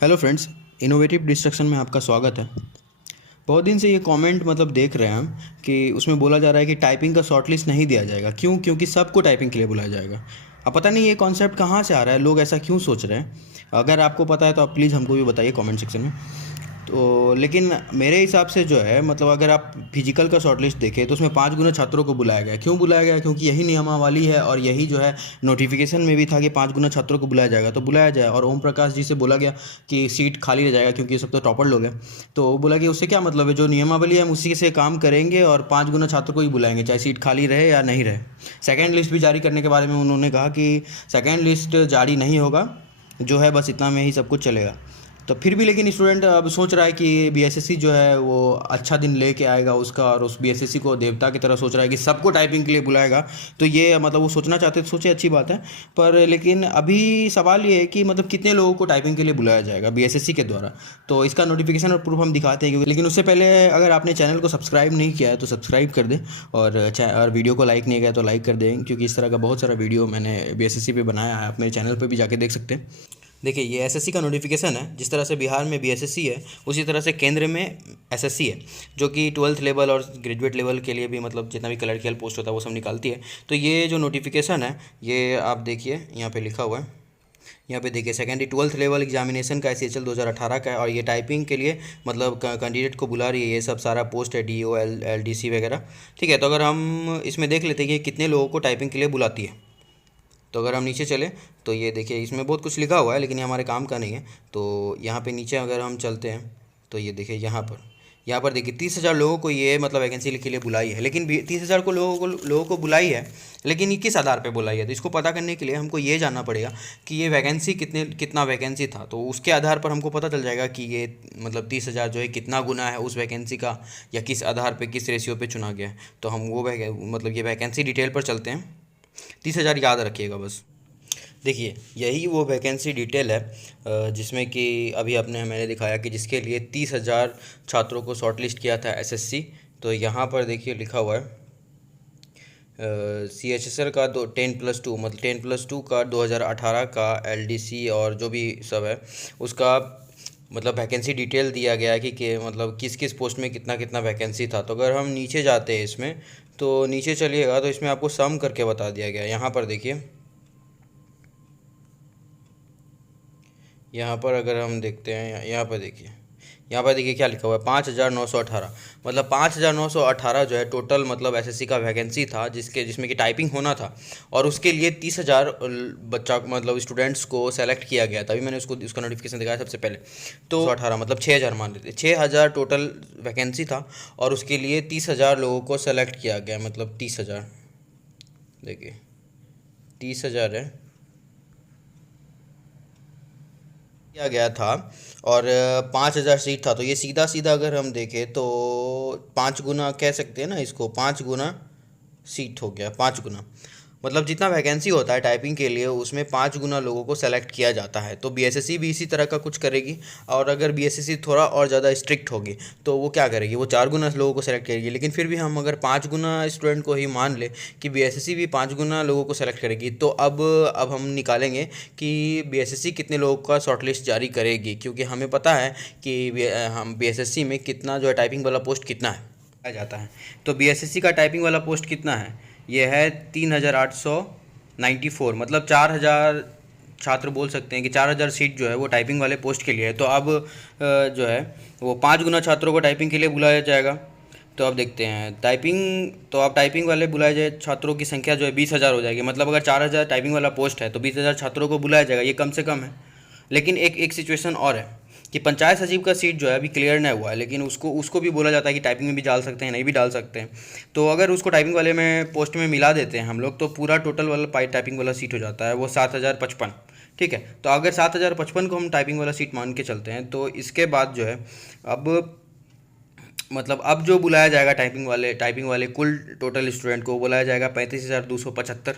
Hello friends, innovative destruction में आपका स्वागत है। बहुत दिन से ये कमेंट देख रहे हैं हम कि उसमें बोला जा रहा है कि टाइपिंग का शॉर्ट लिस्ट नहीं दिया जाएगा। क्यों? क्योंकि सबको टाइपिंग के लिए बुलाया जाएगा। अब पता नहीं ये कॉन्सेप्ट कहाँ से आ रहा है, लोग ऐसा क्यों सोच रहे हैं। अगर आपको पता है तो आप प्लीज़ हमको भी बताइए कमेंट सेक्शन में। तो लेकिन मेरे हिसाब से जो है अगर आप फिजिकल का शॉर्ट लिस्ट देखें तो उसमें 5 गुना छात्रों को बुलाया गया। क्यों बुलाया गया? क्योंकि यही नियमावली है और यही जो है नोटिफिकेशन में भी था कि 5 गुना छात्रों को बुलाया जाएगा, तो बुलाया जाए। और ओम प्रकाश जी से बोला गया कि सीट खाली रह जाएगा क्योंकि ये सब तो टॉपर लोग हैं। तो बोला कि उससे क्या मतलब है, जो नियमावली है हम उसी से काम करेंगे और 5 गुना छात्रों को ही बुलाएंगे, चाहे सीट खाली रहे या नहीं रहे। सेकेंड लिस्ट भी जारी करने के बारे में उन्होंने कहा कि सेकेंड लिस्ट जारी नहीं होगा, जो है बस इतना में ही सब कुछ चलेगा। तो फिर भी लेकिन स्टूडेंट अब सोच रहा है कि बीएसएससी जो है वो अच्छा दिन लेके आएगा उसका, और उस बीएसएससी को देवता की तरह सोच रहा है कि सबको टाइपिंग के लिए बुलाएगा। तो ये वो सोचना चाहते तो सोचे, अच्छी बात है। पर लेकिन अभी सवाल ये है कि कितने लोगों को टाइपिंग के लिए बुलाया जाएगा बीएसएससी के द्वारा। तो इसका नोटिफिकेशन और प्रूफ हम दिखाते हैं, क्योंकि लेकिन उससे पहले अगर आपने चैनल को सब्सक्राइब नहीं किया है तो सब्सक्राइब कर दें, और वीडियो को लाइक नहीं किया तो लाइक कर दें, क्योंकि इस तरह का बहुत सारा वीडियो मैंने बीएसएससी पे बनाया है। आप मेरे चैनल पर भी जाके देख सकते हैं। देखिए, ये एसएससी का नोटिफिकेशन है। जिस तरह से बिहार में बीएसएससी है उसी तरह से केंद्र में एसएससी है, जो कि 12th लेवल और ग्रेजुएट लेवल के लिए भी जितना भी क्लर्कियल पोस्ट होता है वो सब निकालती है। तो ये जो नोटिफिकेशन है ये आप देखिए, यहाँ पे लिखा हुआ है। यहाँ पे देखिए, सेकेंडरी 12th लेवल एग्जामिनेशन का SHL 2018 का है, और ये टाइपिंग के लिए कैंडिडेट को बुला रही है। ये सब सारा पोस्ट है, DO LDC वगैरह। ठीक है, तो अगर हम इसमें देख लेते हैं कि कितने लोगों को टाइपिंग के लिए बुलाती है। तो अगर हम नीचे चले तो ये देखिए, इसमें बहुत कुछ लिखा हुआ है लेकिन ये हमारे काम का नहीं है। तो यहाँ पे नीचे अगर हम चलते हैं तो ये देखिए, यहाँ पर देखिए 30,000 लोगों को ये वैकेंसी के लिए बुलाई है। लेकिन 30,000 को लोगों को बुलाई है, लेकिन ये किस आधार पे बुलाई है? तो इसको पता करने के लिए हमको ये जानना पड़ेगा कि ये वैकेंसी कितना वैकेंसी था। तो उसके आधार पर हमको पता चल जाएगा कि ये 30,000 जो है कितना गुना है उस वैकेंसी का, या किस आधार पे, किस रेशियो पे चुना गया है। तो हम वो ये वैकेंसी डिटेल पर चलते हैं। 30,000 याद रखिएगा बस। देखिए, यही वो वैकेंसी डिटेल है जिसमें कि अभी मैंने दिखाया कि जिसके लिए 30,000 छात्रों को शॉर्टलिस्ट किया था एसएससी। तो यहाँ पर देखिए लिखा हुआ है CHSR का 10+2 10+2 का 2018 का LDC और जो भी सब है उसका वैकेंसी डिटेल दिया गया है कि किस किस पोस्ट में कितना कितना वैकेंसी था। तो अगर हम नीचे जाते हैं इसमें, तो नीचे चलिएगा तो इसमें आपको सम करके बता दिया गया है। यहाँ पर देखिए, यहाँ पर अगर हम देखते हैं, यहाँ पर देखिए क्या लिखा हुआ है, 5,918। 5,918 जो है टोटल एसएससी का वैकेंसी था, जिसमें कि टाइपिंग होना था। और उसके लिए 30,000 बच्चा स्टूडेंट्स को सेलेक्ट किया गया था। अभी मैंने उसका नोटिफिकेशन दिखाया सबसे पहले। तो 18 6,000 मान लेते, 6,000 टोटल वैकेंसी था और उसके लिए 30,000 लोगों को सेलेक्ट किया गया। 30,000, देखिए 30,000 है किया गया था, और 5,000 सीट था। तो ये सीधा सीधा अगर हम देखें तो 5 गुना कह सकते हैं ना इसको, 5 गुना सीट हो गया। 5 गुना जितना वैकेंसी होता है टाइपिंग के लिए उसमें 5 गुना लोगों को सेलेक्ट किया जाता है। तो बीएसएससी भी इसी तरह का कुछ करेगी। और अगर बीएसएससी थोड़ा और ज़्यादा स्ट्रिक्ट होगी तो वो क्या करेगी, वो 4 गुना लोगों को सेलेक्ट करेगी। लेकिन फिर भी हम अगर 5 गुना स्टूडेंट को ही मान ले कि बीएसएससी भी 5 गुना लोगों को सेलेक्ट करेगी, तो अब हम निकालेंगे कि बीएसएससी कितने लोगों का शॉर्टलिस्ट जारी करेगी। क्योंकि हमें पता है कि हम बीएसएससी में कितना जो है टाइपिंग वाला पोस्ट कितना है आ जाता है। तो बीएसएससी का टाइपिंग वाला पोस्ट कितना है, ये है 3,894। 4,000 छात्र बोल सकते हैं कि 4,000 सीट जो है वो टाइपिंग वाले पोस्ट के लिए है। तो अब जो है वो 5 गुना छात्रों को टाइपिंग के लिए बुलाया जाएगा। तो अब देखते हैं टाइपिंग वाले बुलाए जाए छात्रों की संख्या जो है 20,000 हो जाएगी। अगर 4,000 टाइपिंग वाला पोस्ट है तो 20,000 छात्रों को बुलाया जाएगा, ये कम से कम है। लेकिन एक सिचुएशन और है कि पंचायत सचिव का सीट जो है अभी क्लियर नहीं हुआ है, लेकिन उसको भी बोला जाता है कि टाइपिंग में भी डाल सकते हैं, नहीं भी डाल सकते हैं। तो अगर उसको टाइपिंग वाले में पोस्ट में मिला देते हैं हम लोग, तो पूरा टोटल वाला टाइपिंग वाला सीट हो जाता है वो 7,055। ठीक है, तो अगर 7,055 को हम टाइपिंग वाला सीट मान के चलते हैं तो इसके बाद जो है अब जो बुलाया जाएगा टाइपिंग वाले कुल टोटल स्टूडेंट को बुलाया जाएगा 35,275।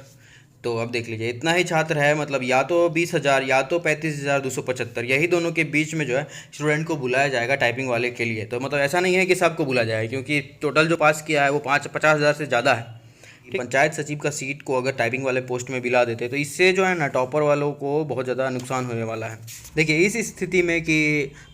तो अब देख लीजिए, इतना ही छात्र है, या तो 20,000 या तो 35,275, यही दोनों के बीच में जो है स्टूडेंट को बुलाया जाएगा टाइपिंग वाले के लिए। तो ऐसा नहीं है कि सबको बुलाया जाएगा, क्योंकि टोटल जो पास किया है वो 50,000 से ज़्यादा है। पंचायत सचिव का सीट को अगर टाइपिंग वाले पोस्ट में मिला देते तो इससे जो है ना टॉपर वालों को बहुत ज़्यादा नुकसान होने वाला है। देखिए इस स्थिति में कि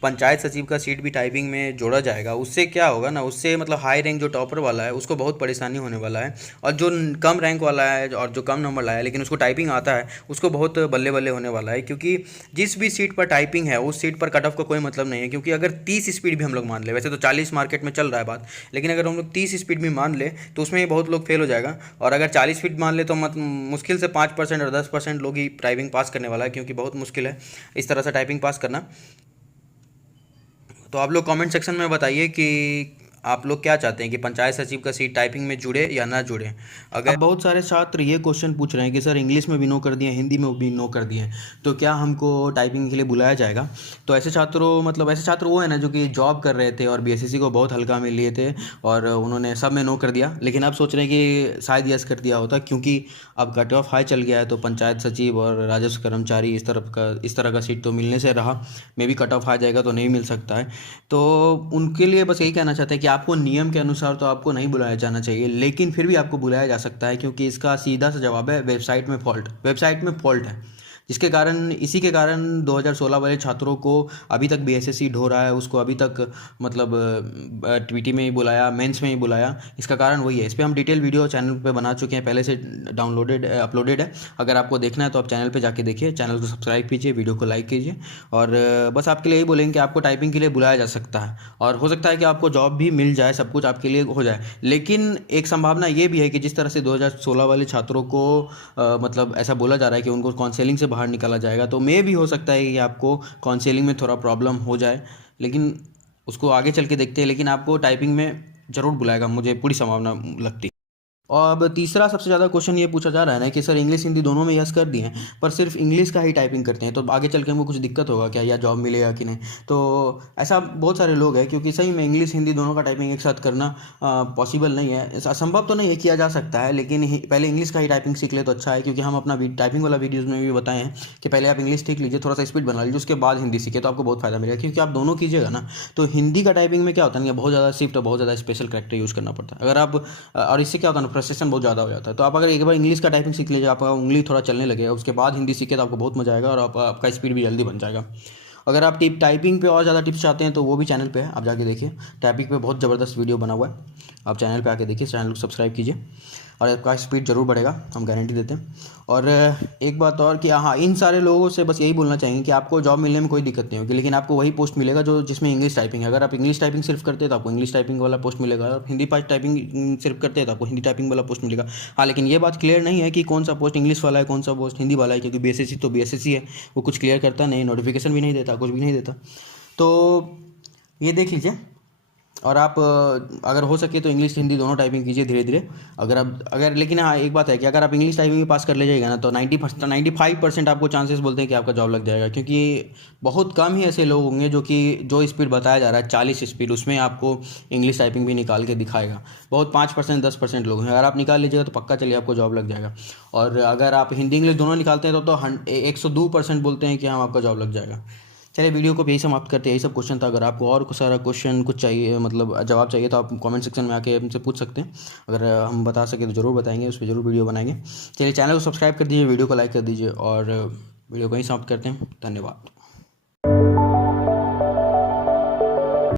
पंचायत सचिव का सीट भी टाइपिंग में जोड़ा जाएगा, उससे क्या होगा ना, उससे मतलब हाई रैंक जो टॉपर वाला है उसको बहुत परेशानी होने वाला है, और जो कम रैंक वाला है और जो कम नंबर लाया है लेकिन उसको टाइपिंग आता है उसको बहुत बल्ले बल्ले होने वाला है। क्योंकि जिस भी सीट पर टाइपिंग है उस सीट पर कट ऑफ का कोई मतलब नहीं है। क्योंकि अगर 30 स्पीड भी हम लोग मान ले, वैसे तो 40 मार्केट में चल रहा है बात, लेकिन अगर हम लोग 30 स्पीड भी मान ले तो उसमें बहुत लोग फेल हो जाएगा। और अगर 40 फीट मान ले तो मुश्किल से 5% और 10% लोग ही टाइपिंग पास करने वाला है, क्योंकि बहुत मुश्किल है इस तरह से टाइपिंग पास करना। तो आप लोग कमेंट सेक्शन में बताइए कि आप लोग क्या चाहते हैं कि पंचायत सचिव का सीट टाइपिंग में जुड़े या ना जुड़े। अगर अब बहुत सारे छात्र ये क्वेश्चन पूछ रहे हैं कि सर इंग्लिश में भी नो कर दिए, हिंदी में भी नो कर दिए, तो क्या हमको टाइपिंग के लिए बुलाया जाएगा। तो ऐसे छात्र वो है ना जो कि जॉब कर रहे थे और बीएसएससी को बहुत हल्का में लिए थे और उन्होंने सब में नो कर दिया, लेकिन अब सोच रहे हैं कि शायद यस कर दिया होता, क्योंकि अब कट ऑफ हाई चल गया है। तो पंचायत सचिव और राजस्व कर्मचारी इस तरह का सीट तो मिलने से रहा, मे भी कट ऑफ आ जाएगा तो नहीं मिल सकता है। तो उनके लिए बस यही कहना चाहते हैं कि आपको नियम के अनुसार तो आपको नहीं बुलाया जाना चाहिए, लेकिन फिर भी आपको बुलाया जा सकता है, क्योंकि इसका सीधा सा जवाब है वेबसाइट में फॉल्ट है। इसी के कारण 2016 वाले छात्रों को अभी तक बीएसएससी ढो रहा है, उसको अभी तक मतलब टीटी में ही बुलाया, मेंस में ही बुलाया। इसका कारण वही है। इस पर हम डिटेल वीडियो चैनल पे बना चुके हैं, पहले से अपलोडेड है। अगर आपको देखना है तो आप चैनल पे जाके देखिए, चैनल को सब्सक्राइब कीजिए, वीडियो को लाइक कीजिए। और बस आपके लिए यही बोलेंगे कि आपको टाइपिंग के लिए बुलाया जा सकता है, और हो सकता है कि आपको जॉब भी मिल जाए, सब कुछ आपके लिए हो जाए। लेकिन एक संभावना ये भी है कि जिस तरह से 2016 वाले छात्रों को मतलब ऐसा बोला जा रहा है कि उनको काउंसलिंग से बाहर निकाला जाएगा, तो मे भी हो सकता है कि आपको काउंसलिंग में थोड़ा प्रॉब्लम हो जाए, लेकिन उसको आगे चल के देखते हैं। लेकिन आपको टाइपिंग में ज़रूर बुलाएगा, मुझे पूरी संभावना लगती है। और अब तीसरा सबसे ज़्यादा क्वेश्चन ये पूछा जा रहा है ना कि सर इंग्लिश हिंदी दोनों में यस कर दिए हैं, पर सिर्फ इंग्लिश का ही टाइपिंग करते हैं, तो आगे चल के हमको कुछ दिक्कत होगा क्या, या जॉब मिलेगा कि नहीं। तो ऐसा बहुत सारे लोग हैं, क्योंकि सही में इंग्लिश हिंदी दोनों का टाइपिंग एक साथ करना पॉसिबल नहीं है, असंभव तो नहीं है, किया जा सकता है, लेकिन पहले इंग्लिश का ही टाइपिंग सीख ले तो अच्छा है। क्योंकि हम अपना टाइपिंग वाला वीडियोज़ में भी बताए हैं कि पहले आप इंग्लिश सीख लीजिए, थोड़ा सा स्पीड बना लीजिए, उसके बाद हिंदी सीखिए, तो आपको बहुत फायदा मिलेगा। क्योंकि आप दोनों कीजिएगा ना तो हिंदी का टाइपिंग में क्या होता है ना, बहुत ज़्यादा शिफ्ट और बहुत ज़्यादा स्पेशल कैरेक्टर यूज़ करना पड़ता है। अगर आप और इससे क्या होता है ना, फ्रस्ट्रेशन बहुत ज़्यादा हो जाता है। तो आप अगर एक बार इंग्लिश का टाइपिंग सीख लीजिए, आपका उंगली थोड़ा चलने लगेगा, उसके बाद हिंदी सीखे तो आपको बहुत मजा आएगा और आपका स्पीड भी जल्दी बन जाएगा। अगर आप टाइपिंग पे और ज़्यादा टिप्स चाहते हैं तो वो भी चैनल पे है, आप जाके देखिए। टाइपिंग पे बहुत ज़बरदस्त वीडियो बना हुआ है, आप चैनल पे आके देखिए, चैनल को सब्सक्राइब कीजिए और आपका स्पीड ज़रूर बढ़ेगा, हम गारंटी देते हैं। और एक बात और कि हाँ, इन सारे लोगों से बस यही बोलना चाहेंगे कि आपको जॉब मिलने में कोई दिक्कत नहीं होगी, लेकिन आपको वही पोस्ट मिलेगा जो जिसमें इंग्लिश टाइपिंग है। अगर आप इंग्लिश टाइपिंग सिर्फ करते हैं तो आपको इंग्लिश टाइपिंग वाला पोस्ट मिलेगा, आप हिंदी टाइपिंग सिर्फ करते हैं तो आपको हिंदी टाइपिंग वाला पोस्ट मिलेगा। हाँ, लेकिन ये बात क्लियर नहीं है कि कौन सा पोस्ट इंग्लिश वाला है, कौन सा पोस्ट हिंदी वाला है, क्योंकि बीएसएससी तो बीएसएससी है, वो कुछ क्लियर करता नहीं, नोटिफिकेशन भी नहीं देता, कुछ भी नहीं देता। तो ये देख लीजिए। और आप अगर हो सके तो इंग्लिश हिंदी दोनों टाइपिंग कीजिए धीरे धीरे। अगर लेकिन हाँ, एक बात है कि अगर आप इंग्लिश टाइपिंग भी पास कर ले जाएगा ना तो 95% आपको चांसेस बोलते हैं कि आपका जॉब लग जाएगा। क्योंकि बहुत कम ही ऐसे लोग होंगे जो स्पीड बताया जा रहा है 40 स्पीड, उसमें आपको इंग्लिश टाइपिंग भी निकाल के दिखाएगा। बहुत 5% 10% लोग हैं, अगर आप निकाल लीजिएगा तो पक्का चलिए आपको जॉब लग जाएगा। और अगर आप हिंदी इंग्लिश दोनों निकालते हैं तो 102% बोलते हैं कि हाँ आपका जॉब लग जाएगा। चलिए वीडियो को यही समाप्त करते हैं, यही सब क्वेश्चन था। अगर आपको और कुछ सारा क्वेश्चन कुछ चाहिए, मतलब जवाब चाहिए, तो आप कमेंट सेक्शन में आके हमसे पूछ सकते हैं। अगर हम बता सके तो ज़रूर बताएंगे, उस पर ज़रूर वीडियो बनाएंगे। चलिए चैनल को सब्सक्राइब कर दीजिए, वीडियो को लाइक कर दीजिए, और वीडियो को यहीं समाप्त करते हैं। धन्यवाद।